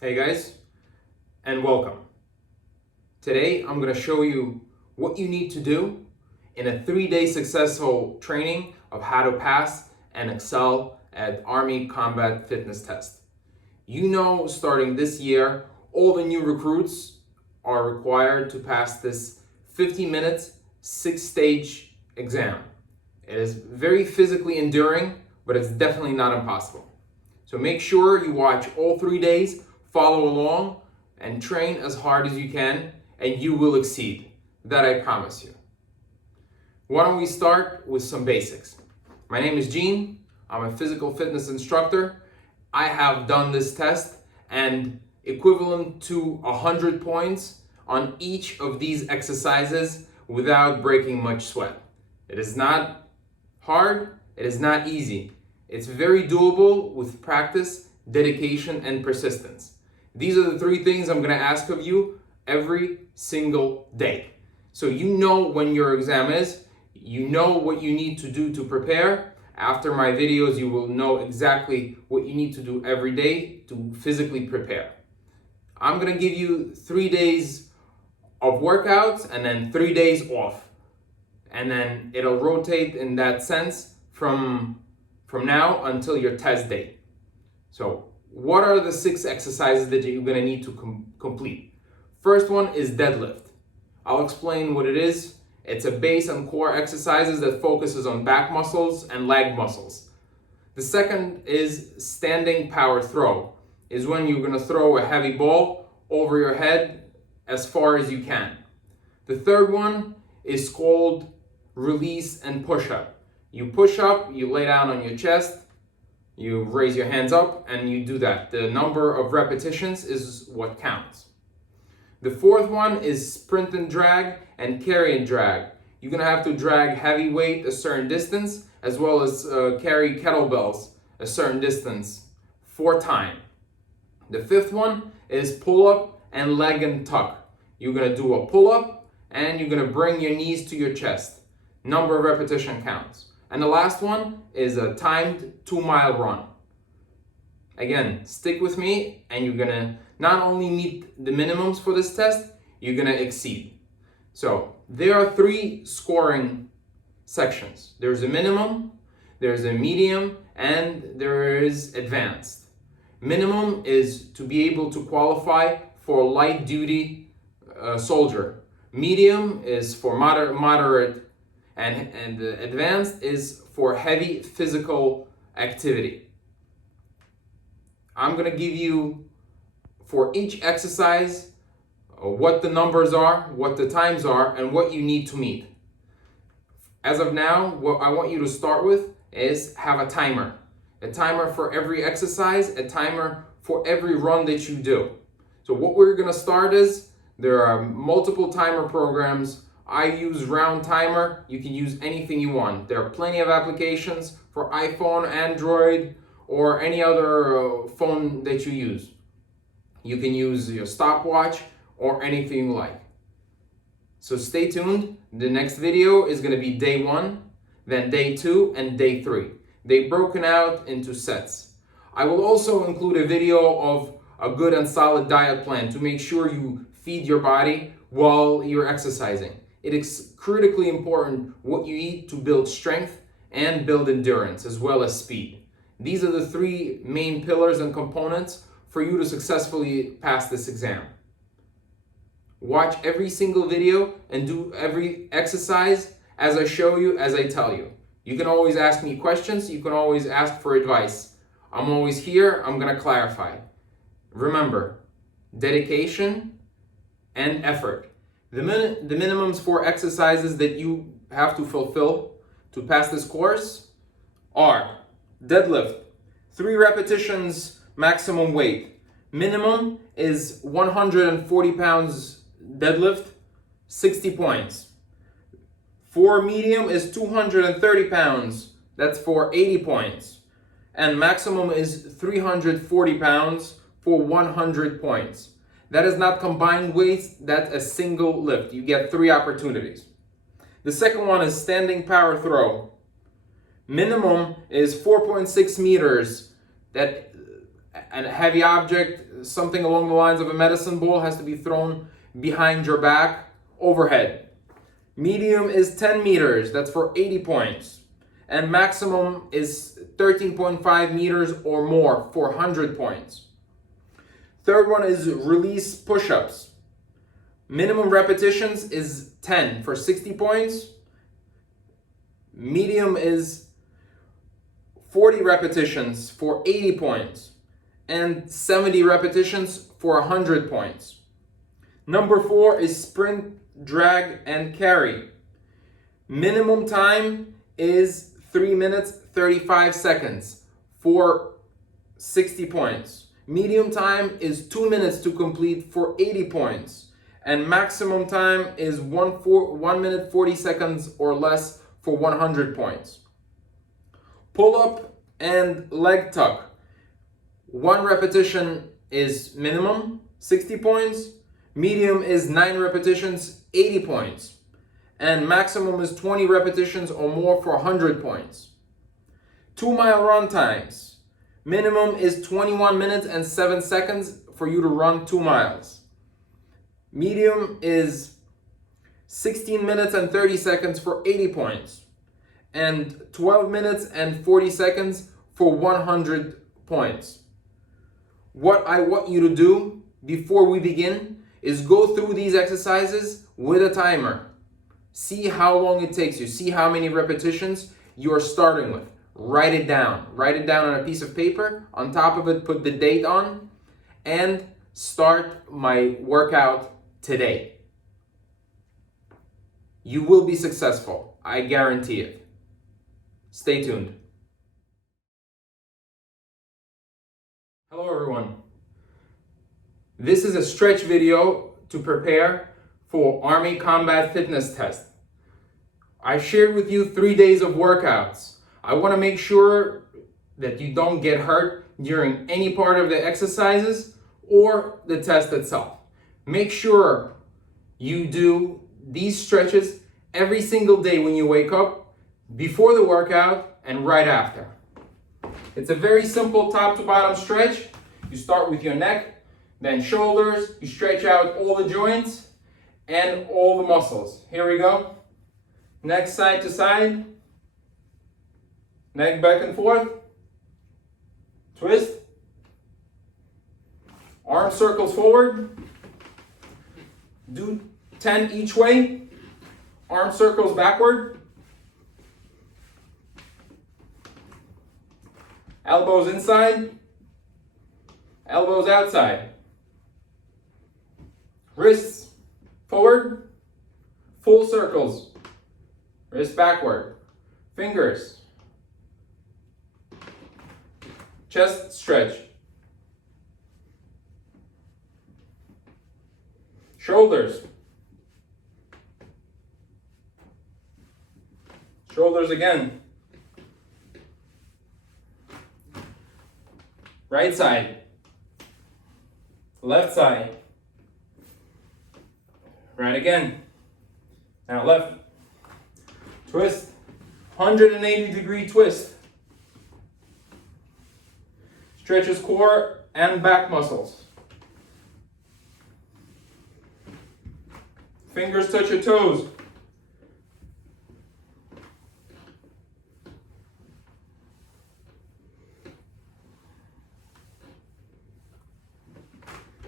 Hey guys, and welcome. Today I'm going to show you what you need to do in a 3-day successful training of how to pass and excel at Army Combat Fitness Test. You know, starting this year, all the new recruits are required to pass this 50 minutes, 6-stage exam. It is very physically enduring, but it's definitely not impossible. So make sure you watch all 3 days, follow along, and train as hard as you can, and you will exceed. That I promise you. Why don't we start with some basics? My name is Gene. I'm a physical fitness instructor. I have done this test and equivalent to 100 points on each of these exercises without breaking much sweat. It is not hard, it is not easy. It's very doable with practice, dedication, and persistence. These are the 3 things I'm going to ask of you every single day. So you know when your exam is, you know what you need to do to prepare. After my videos, you will know exactly what you need to do every day to physically prepare. I'm going to give you 3 days of workouts and then 3 days off. And then it'll rotate in that sense from now until your test date. So what are the 6 exercises that you're going to need to complete? First one is deadlift. I'll explain what it is. It's a base and core exercises that focuses on back muscles and leg muscles. The second is standing power throw. Is when you're going to throw a heavy ball over your head as far as you can. The third one is called release and push up. You push up, you lay down on your chest, you raise your hands up, and you do that. The number of repetitions is what counts. The fourth one is sprint and drag and carry and drag. You're going to have to drag heavy weight a certain distance as well as carry kettlebells a certain distance for time. The fifth one is pull up and leg and tuck. You're going to do a pull up and you're going to bring your knees to your chest. Number of repetition counts. And the last one is a timed 2-mile run. Again, stick with me and you're going to not only meet the minimums for this test, you're going to exceed. So there are 3 scoring sections. There's a minimum, there's a medium, and there is advanced. Minimum is to be able to qualify for light duty soldier. Medium is for moderate, and the advanced is for heavy physical activity. I'm going to give you for each exercise what the numbers are, what the times are, and what you need to meet. As of now, what I want you to start with is have a timer. A timer for every exercise, a timer for every run that you do. So what we're going to start is, there are multiple timer programs. I use Round Timer. You can use anything you want. There are plenty of applications for iPhone, Android, or any other phone that you use. You can use your stopwatch or anything you like. So stay tuned. The next video is going to be day 1, then day 2, and day 3. They've broken out into sets. I will also include a video of a good and solid diet plan to make sure you feed your body while you're exercising. It is critically important what you eat to build strength and build endurance as well as speed. These are the 3 main pillars and components for you to successfully pass this exam. Watch every single video and do every exercise as I show you, as I tell you. You can always ask me questions. You can always ask for advice. I'm always here. I'm going to clarify. Remember, dedication and effort. The minimums for exercises that you have to fulfill to pass this course are deadlift, 3 repetitions maximum weight. Minimum is 140 pounds deadlift, 60 points. For medium is 230 pounds, that's for 80 points. And maximum is 340 pounds for 100 points. That is not combined weights, that's a single lift. You get 3 opportunities. The second one is standing power throw. Minimum is 4.6 meters. That and a heavy object, something along the lines of a medicine ball, has to be thrown behind your back, overhead. Medium is 10 meters, that's for 80 points. And maximum is 13.5 meters or more for 100 points. Third one is release push-ups. Minimum repetitions is 10 for 60 points. Medium is 40 repetitions for 80 points. And 70 repetitions for 100 points. Number 4 is sprint, drag, and carry. Minimum time is 3 minutes 35 seconds for 60 points. Medium time is 2 minutes to complete for 80 points. And maximum time is 1 minute 40 seconds or less for 100 points. Pull up and leg tuck. 1 repetition is minimum, 60 points. Medium is 9 repetitions, 80 points. And maximum is 20 repetitions or more for 100 points. 2-mile run times. Minimum is 21 minutes and 7 seconds for you to run 2 miles. Medium is 16 minutes and 30 seconds for 80 points. And 12 minutes and 40 seconds for 100 points. What I want you to do before we begin is go through these exercises with a timer. See how long it takes you. See how many repetitions you are starting with. Write it down. Write it down on a piece of paper. On top of it, put the date on. And start my workout today. You will be successful. I guarantee it. Stay tuned. Hello everyone. This is a stretch video to prepare for Army Combat Fitness Test. I shared with you 3 days of workouts. I want to make sure that you don't get hurt during any part of the exercises or the test itself. Make sure you do these stretches every single day when you wake up, before the workout, and right after. It's a very simple top to bottom stretch. You start with your neck, then shoulders. You stretch out all the joints and all the muscles. Here we go. Neck side to side. Neck back and forth. Twist. Arm circles forward. Do 10 each way. Arm circles backward. Elbows inside. Elbows outside. Wrists forward. Full circles. Wrist backward. Fingers. Chest stretch. Shoulders. Shoulders again. Right side. Left side. Right again. Now left. Twist. 180-degree twist. Stretches core and back muscles. Fingers touch your toes.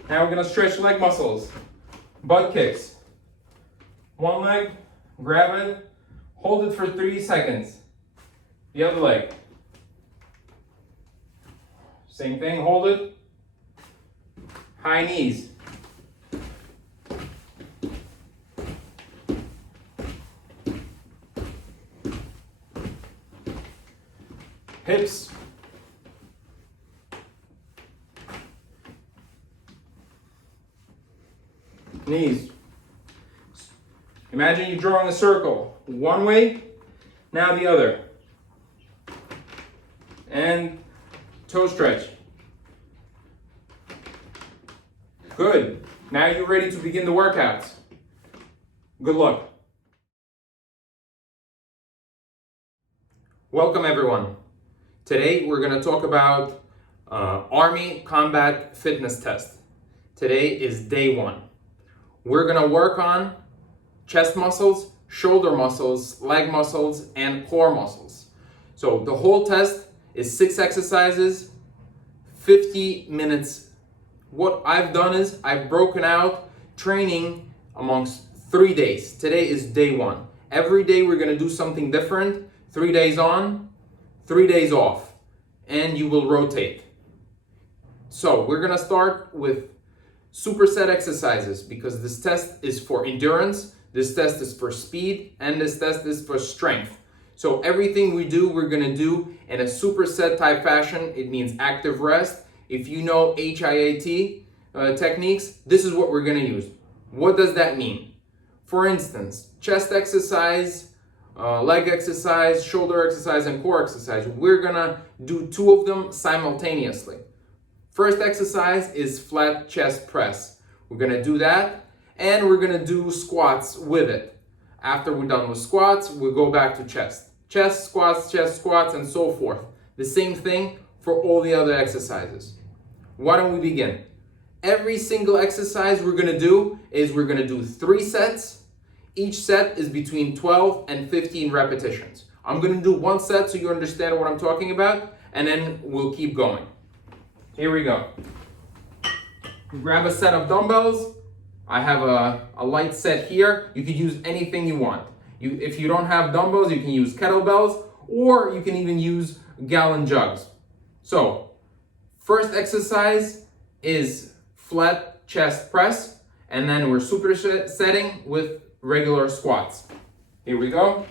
Now we're going to stretch leg muscles. Butt kicks. One leg, grab it, hold it for 3 seconds. The other leg. Same thing, hold it. High knees. Hips. Knees. Imagine you're drawing a circle. One way, now the other. And toe stretch. Good. Now you're ready to begin the workouts. Good luck. Welcome everyone. Today we're going to talk about Army Combat Fitness Test. Today is day 1. We're gonna work on chest muscles, shoulder muscles, leg muscles, and core muscles. So the whole test is 6 exercises, 50 minutes. What I've done is I've broken out training amongst 3 days. Today is day 1. Every day we're gonna do something different. 3 days on, 3 days off, and you will rotate. So we're gonna start with superset exercises because this test is for endurance, this test is for speed, and this test is for strength. So everything we do, we're gonna do in a superset type fashion. It means active rest. If you know HIAT techniques, this is what we're gonna use. What does that mean? For instance, chest exercise, leg exercise, shoulder exercise, and core exercise. We're gonna do 2 of them simultaneously. First exercise is flat chest press. We're gonna do that, and we're gonna do squats with it. After we're done with squats, we'll go back to chest. Chest squats, and so forth. The same thing for all the other exercises. Why don't we begin? Every single exercise we're gonna do is we're gonna do 3 sets. Each set is between 12 and 15 repetitions. I'm gonna do 1 set so you understand what I'm talking about, and then we'll keep going. Here we go. Grab a set of dumbbells. I have a light set here. You could use anything you want. If you don't have dumbbells, you can use kettlebells, or you can even use gallon jugs. So, first exercise is flat chest press, and then we're supersetting with regular squats. Here we go.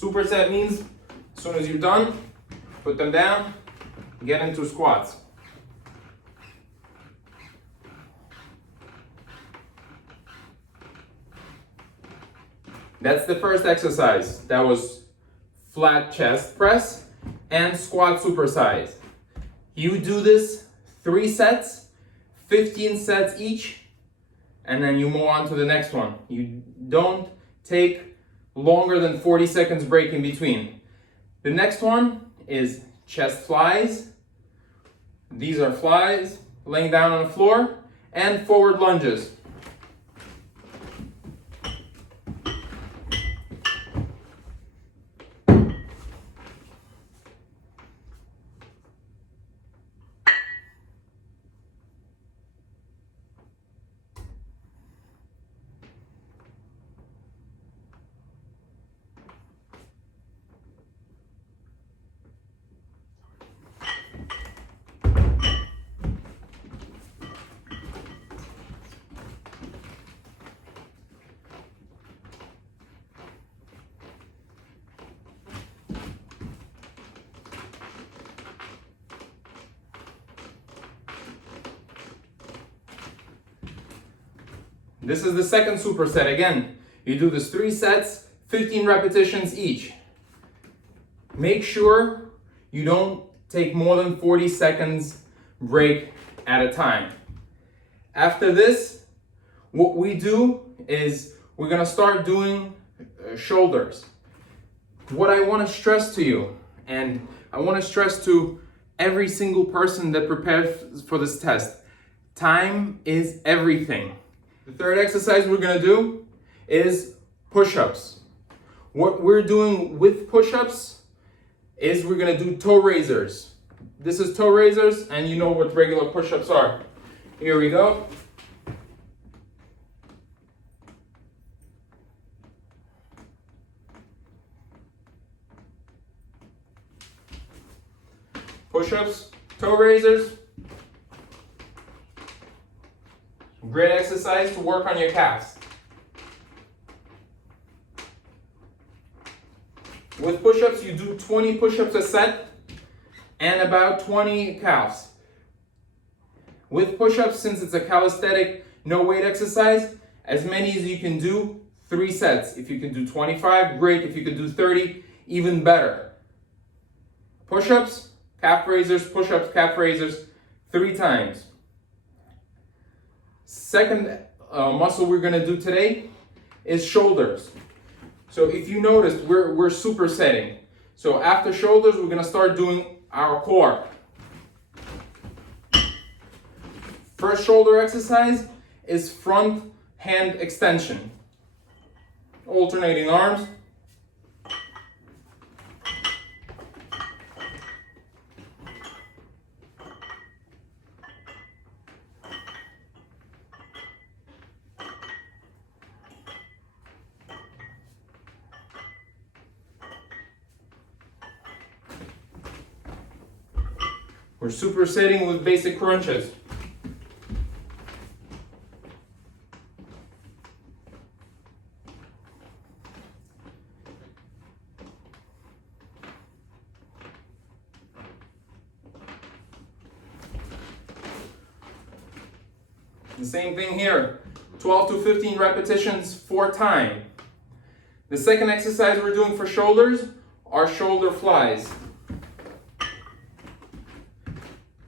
Superset means as soon as you're done, put them down, get into squats. That's the first exercise. That was flat chest press and squat supersize. You do this 3 sets, 15 sets each, and then you move on to the next one. You don't take longer than 40 seconds break in between. The next one is chest flies. These are flies, laying down on the floor, and forward lunges. This is the second superset. Again, you do this 3 sets, 15 repetitions each. Make sure you don't take more than 40 seconds break at a time. After this, what we do is we're gonna start doing shoulders. What I wanna stress to you, and I wanna stress to every single person that prepares for this test, time is everything. The third exercise we're gonna do is push-ups. What we're doing with push-ups is we're gonna do toe raisers. This is toe raisers, and you know what regular push-ups are. Here we go. Push-ups, toe raisers. Great exercise to work on your calves. With push-ups, you do 20 push-ups a set and about 20 calves. With push-ups, since it's a calisthenic, no weight exercise, as many as you can do, 3 sets. If you can do 25, great. If you can do 30, even better. Push-ups, calf raisers, push-ups, calf raisers, 3 times. Second muscle we're gonna do today is shoulders. So if you noticed, we're supersetting. So after shoulders, we're gonna start doing our core. First shoulder exercise is front hand extension. Alternating arms. We're supersetting with basic crunches. The same thing here, 12 to 15 repetitions for time. The second exercise we're doing for shoulders are shoulder flies.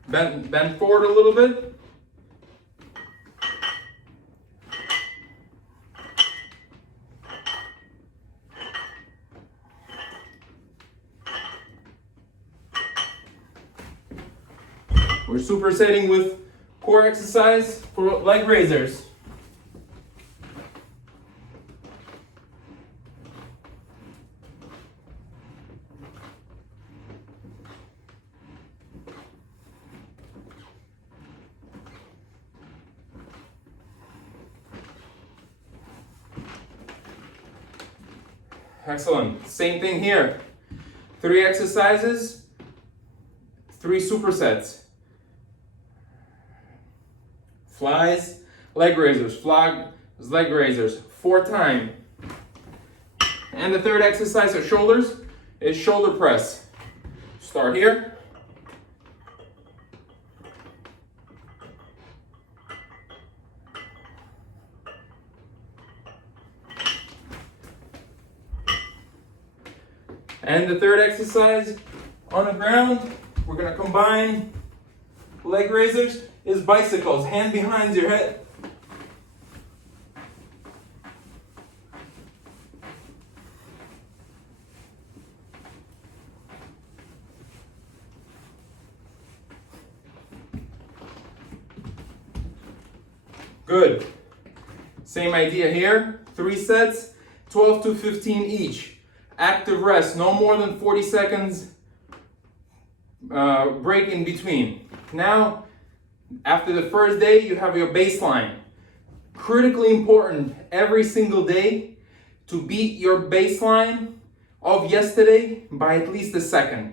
Bend forward a little bit. We're supersetting with core exercise for leg raisers. Excellent. Same thing here. 3 exercises, 3 supersets. Flies, leg raisers, flies, leg raisers, 4 times. And the third exercise for shoulders is shoulder press. Start here. And the third exercise on the ground, we're gonna combine leg raisers, is bicycles, hand behind your head. Good. Same idea here, 3 sets, 12 to 15 each. Active rest, no more than 40 seconds break in between. Now, after the first day, you have your baseline. Critically important every single day to beat your baseline of yesterday by at least a second.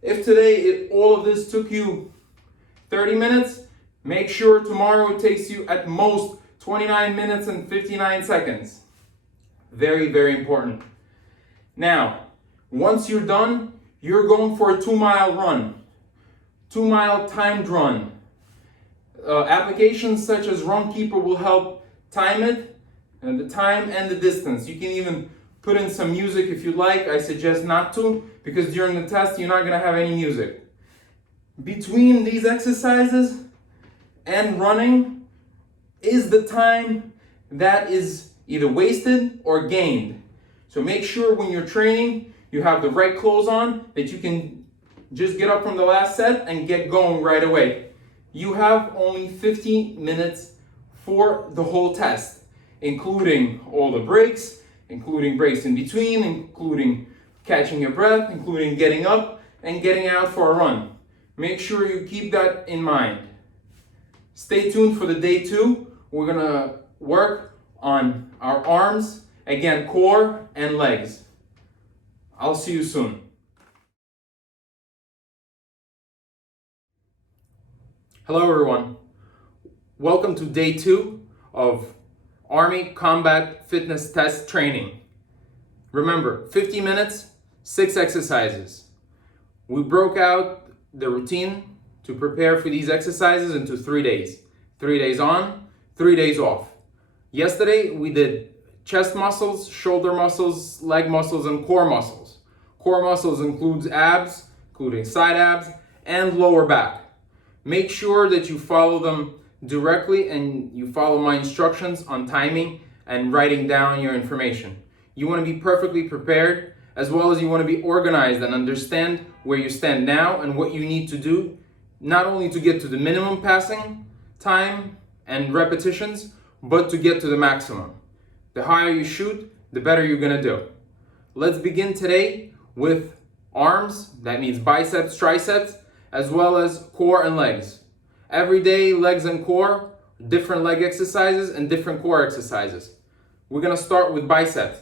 If today all of this took you 30 minutes, make sure tomorrow it takes you at most 29 minutes and 59 seconds. Very, very important. Now, once you're done, you're going for a 2-mile run, 2-mile timed run. Applications such as Runkeeper will help time it, and the time and the distance. You can even put in some music if you like. I suggest not to, because during the test you're not going to have any music. Between these exercises and running is the time that is either wasted or gained. So make sure when you're training you have the right clothes on, that you can just get up from the last set and get going right away. You have only 15 minutes for the whole test, including all the breaks, including breaks in between, including catching your breath, including getting up and getting out for a run. Make sure you keep that in mind. Stay tuned for the day 2. We're gonna work on our arms, again, core and legs. I'll see you soon. Hello everyone. Welcome to day 2 of Army Combat Fitness Test Training. Remember, 50 minutes, 6 exercises. We broke out the routine to prepare for these exercises into 3 days. 3 days on, 3 days off. Yesterday we did chest muscles, shoulder muscles, leg muscles, and core muscles. Core muscles includes abs, including side abs, and lower back. Make sure that you follow them directly and you follow my instructions on timing and writing down your information. You want to be perfectly prepared, as well as you want to be organized and understand where you stand now and what you need to do, not only to get to the minimum passing time and repetitions, but to get to the maximum. The higher you shoot, the better you're gonna do. Let's begin today with arms, that means biceps, triceps, as well as core and legs. Every day, legs and core, different leg exercises and different core exercises. We're gonna start with biceps.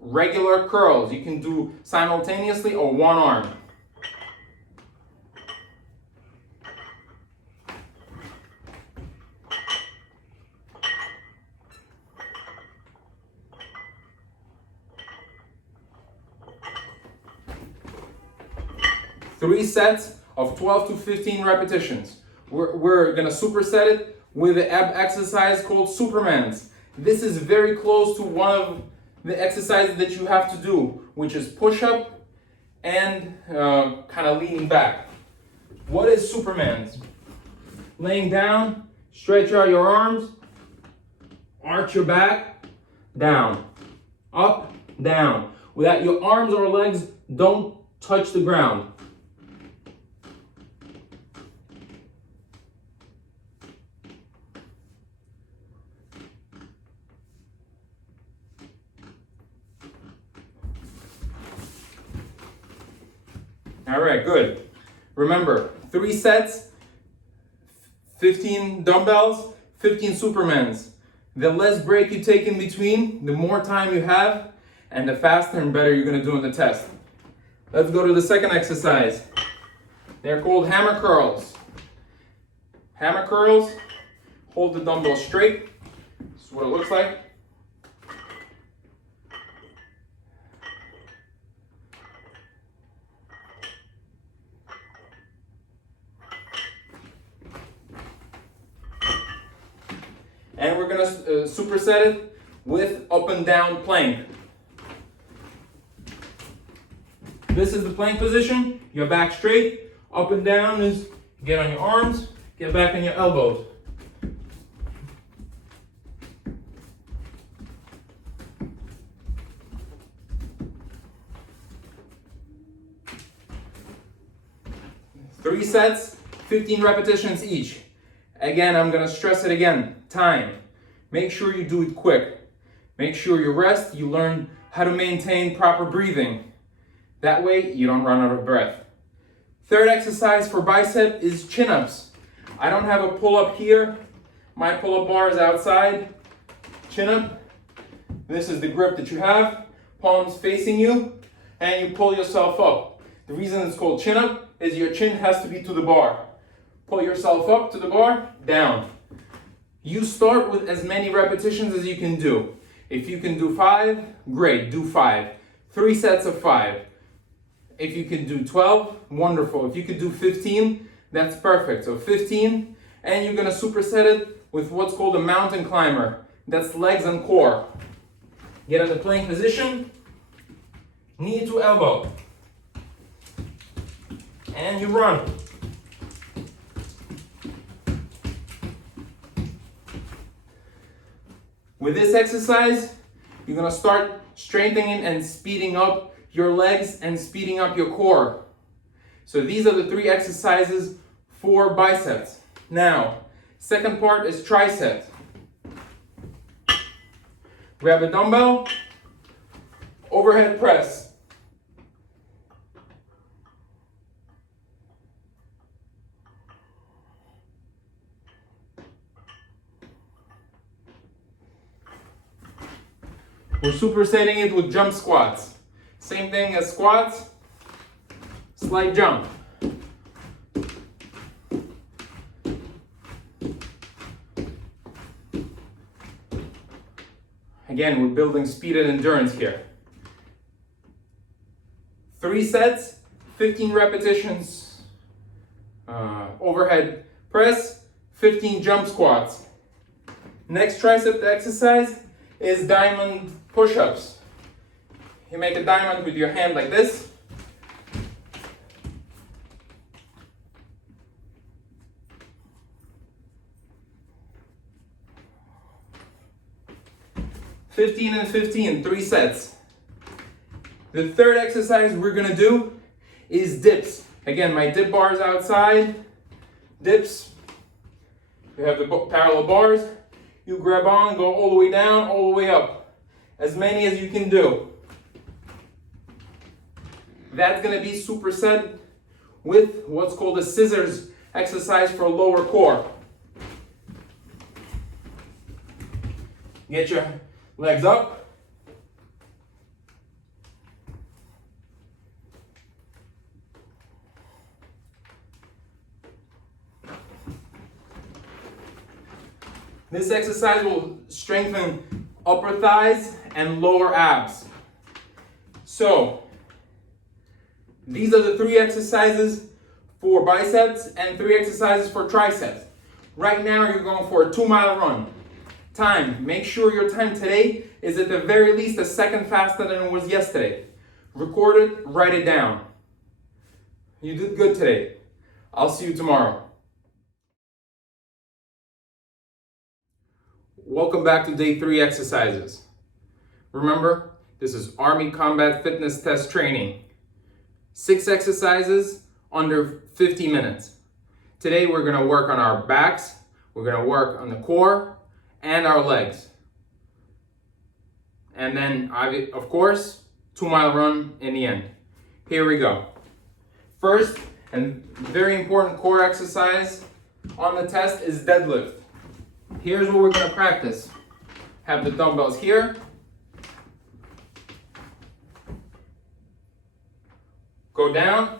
Regular curls, you can do simultaneously or one arm. Three sets of 12 to 15 repetitions. We're gonna superset it with an ab exercise called Supermans. This is very close to one of the exercises that you have to do, which is push-up and kind of leaning back. What is Supermans? Laying down, stretch out your arms, arch your back, down, up, down. Without your arms or legs don't touch the ground. All right, good. Remember, 3 sets, 15 dumbbells, 15 Supermans. The less break you take in between, the more time you have, and the faster and better you're gonna do in the test. Let's go to the second exercise. They're called hammer curls. Hammer curls, hold the dumbbell straight. This is what it looks like. And we're gonna superset it with up and down plank. This is the plank position. Your back straight. Up and down is get on your arms, get back on your elbows. Three sets, 15 repetitions each. Again, I'm gonna stress it again, time. Make sure you do it quick. Make sure you rest, you learn how to maintain proper breathing. That way, you don't run out of breath. Third exercise for bicep is chin-ups. I don't have a pull-up here. My pull-up bar is outside. Chin-up. This is the grip that you have. Palms facing you, and you pull yourself up. The reason it's called chin-up is your chin has to be to the bar. Pull yourself up to the bar, down. You start with as many repetitions as you can do. If you can do 5, great, do 5. 3 sets of 5. If you can do 12, wonderful. If you could do 15, that's perfect. So 15, and you're gonna superset it with what's called a mountain climber. That's legs and core. Get in the plank position, knee to elbow. And you run. With this exercise, you're gonna start strengthening and speeding up your legs and speeding up your core. So these are the 3 exercises for biceps. Now, second part is triceps. Grab a dumbbell, overhead press. We're supersetting it with jump squats. Same thing as squats, slight jump. Again, we're building speed and endurance here. 3 sets, 15 repetitions overhead press, 15 jump squats. Next tricep exercise is diamond push-ups. You make a diamond with your hand like this. (15 and 15), 3 sets. The third exercise we're gonna do is dips. Again, my dip bar is outside. Dips. You have the parallel bars. You grab on, go all the way down, all the way up. As many as you can do. That's gonna be superset with what's called a scissors exercise for lower core. Get your legs up. This exercise will strengthen upper thighs and lower abs. So, these are the 3 exercises for biceps and 3 exercises for triceps. Right now you're going for a 2-mile run. Time, make sure your time today is at the very least a second faster than it was yesterday. Record it, write it down. You did good today. I'll see you tomorrow. Welcome back to day 3 exercises. Remember, this is Army Combat Fitness Test training. 6 exercises under 50 minutes. Today we're gonna work on our backs, we're gonna work on the core, and our legs. And then, of course, 2-mile run in the end. Here we go. First, and very important core exercise on the test is deadlift. Here's what we're gonna practice. Have the dumbbells here. Go down,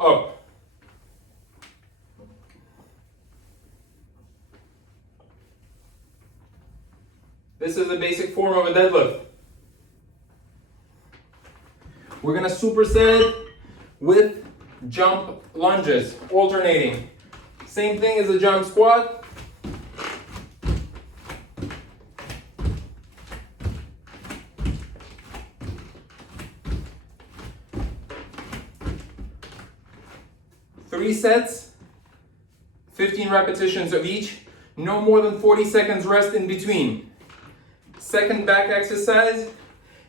up. This is the basic form of a deadlift. We're gonna superset it with jump lunges, alternating. Same thing as a jump squat. Three sets, 15 repetitions of each, no more than 40 seconds rest in between. Second back exercise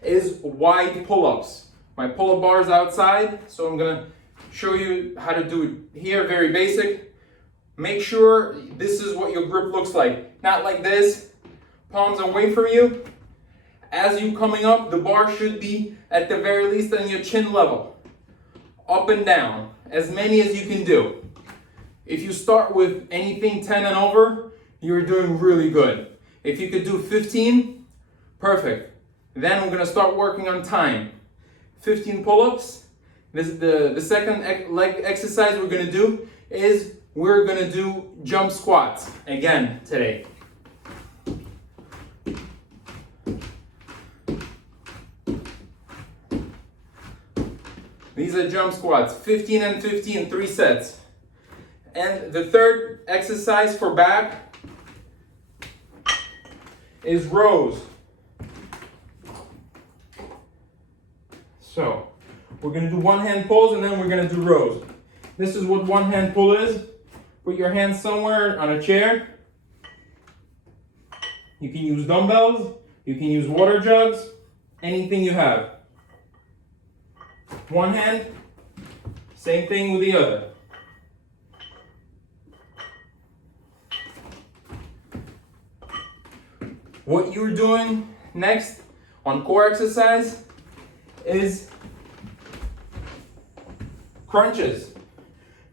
is wide pull-ups. My pull-up bar is outside, so I'm gonna show you how to do it here, very basic. Make sure this is what your grip looks like. Not like this, palms away from you. As you coming up, the bar should be at the very least on your chin level. Up and down, as many as you can do. If you start with anything 10 and over, you're doing really good. If you could do 15, perfect. Then we're gonna start working on time. 15 pull-ups. The second leg exercise we're gonna do is we're gonna do jump squats again today. These are jump squats, 15 and 15, 3 sets. And the third exercise for back is rows. So, we're gonna do one hand pulls and then we're gonna do rows. This is what one hand pull is. Put your hands somewhere on a chair. You can use dumbbells, you can use water jugs, anything you have. One hand, same thing with the other. What you're doing next on core exercise is crunches.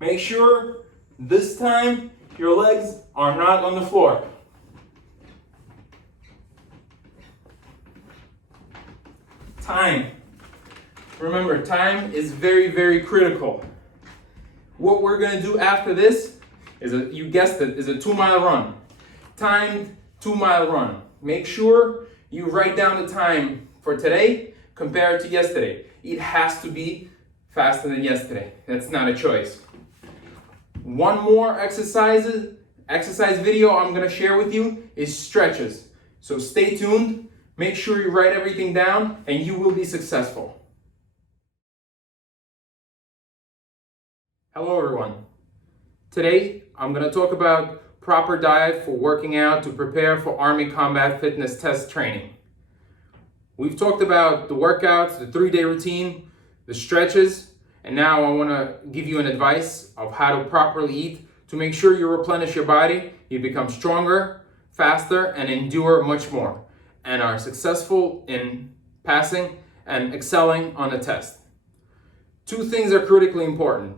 Make sure this time your legs are not on the floor. Time. Remember, time is very, very critical. What we're gonna do after this is you guessed it, is a 2-mile run. Timed 2-mile run. Make sure you write down the time for today compared to yesterday. It has to be faster than yesterday. That's not a choice. One more exercise video I'm going to share with you is stretches. So stay tuned, make sure you write everything down, and you will be successful. Hello everyone. Today I'm going to talk about proper diet for working out to prepare for Army Combat Fitness Test training. We've talked about the workouts, the 3-day routine, the stretches, and now I want to give you an advice of how to properly eat to make sure you replenish your body, you become stronger, faster, and endure much more, and are successful in passing and excelling on the test. 2 things are critically important.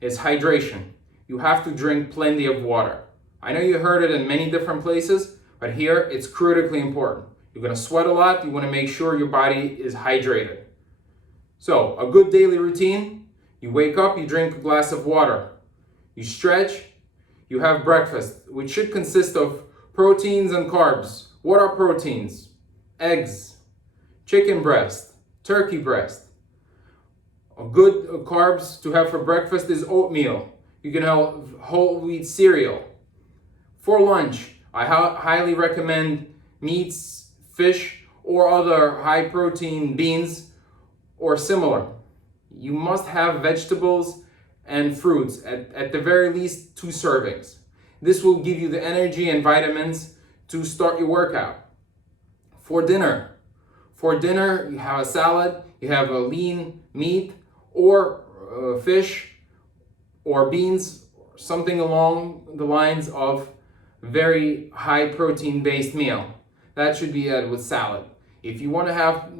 Is hydration. You have to drink plenty of water. I know you heard it in many different places, but here it's critically important. You're going to sweat a lot. You want to make sure your body is hydrated. So, a good daily routine. You wake up, you drink a glass of water. You stretch, you have breakfast, which should consist of proteins and carbs. What are proteins? Eggs, chicken breast, turkey breast. A good carbs to have for breakfast is oatmeal. You can have whole wheat cereal. For lunch, I highly recommend meats, fish, or other high protein beans or similar. You must have vegetables and fruits, at the very least 2 servings. This will give you the energy and vitamins to start your workout. For dinner you have a salad, you have a lean meat or fish or beans, something along the lines of very high protein based meal. That should be added with salad. If you want to have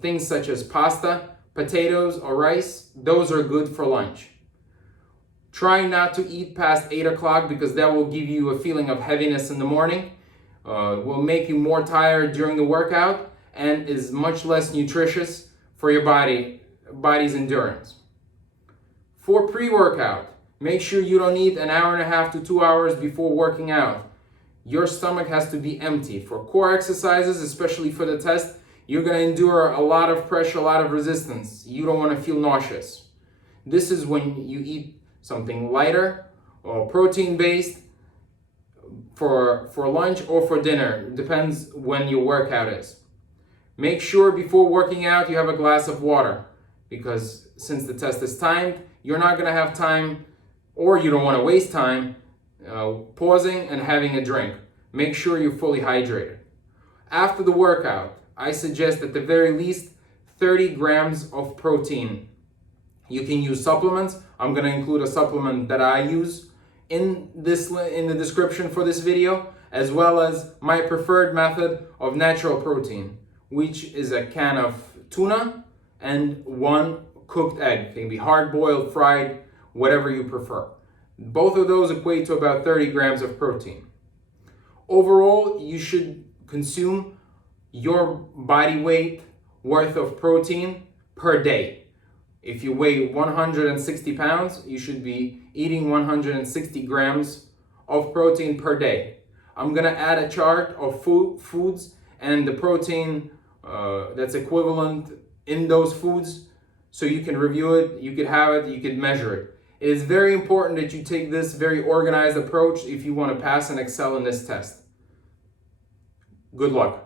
things such as pasta, potatoes, or rice, those are good for lunch. Try not to eat past 8 o'clock because that will give you a feeling of heaviness in the morning, will make you more tired during the workout, and is much less nutritious for your body's endurance. For pre-workout, make sure you don't eat an hour and a half to 2 hours before working out. Your stomach has to be empty. For core exercises, especially for the test, you're going to endure a lot of pressure, a lot of resistance. You don't want to feel nauseous. This is when you eat something lighter or protein-based for lunch or for dinner. It depends when your workout is. Make sure before working out you have a glass of water, because since the test is timed, you're not going to have time, or you don't want to waste time pausing and having a drink. Make sure you're fully hydrated. After the workout, I suggest at the very least 30 grams of protein. You can use supplements. I'm going to include a supplement that I use in the description for this video, as well as my preferred method of natural protein, which is a can of tuna and 1 cooked egg. It can be hard-boiled, fried, whatever you prefer. Both of those equate to about 30 grams of protein. Overall, you should consume your body weight worth of protein per day. If you weigh 160 pounds, you should be eating 160 grams of protein per day. I'm going to add a chart of foods and the protein that's equivalent in those foods, so you can review it, you could have it, you could measure it. It is very important that you take this very organized approach if you want to pass and excel in this test. Good luck.